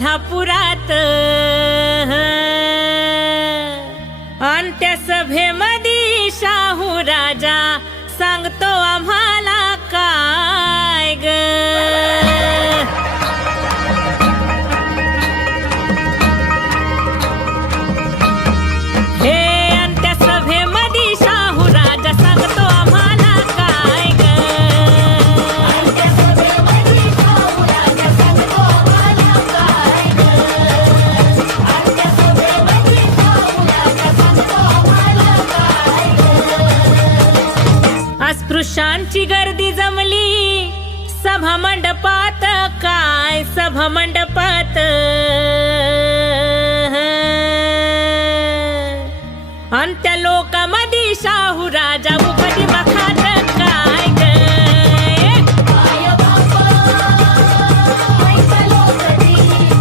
कोल्हापुरात आणि त्या सभेमध्ये शाहू राजा सांगतो आम्हाला काय ग। अस्पृश्यांची गर्दी जमली सभा मंडपात, काय सभा मंडप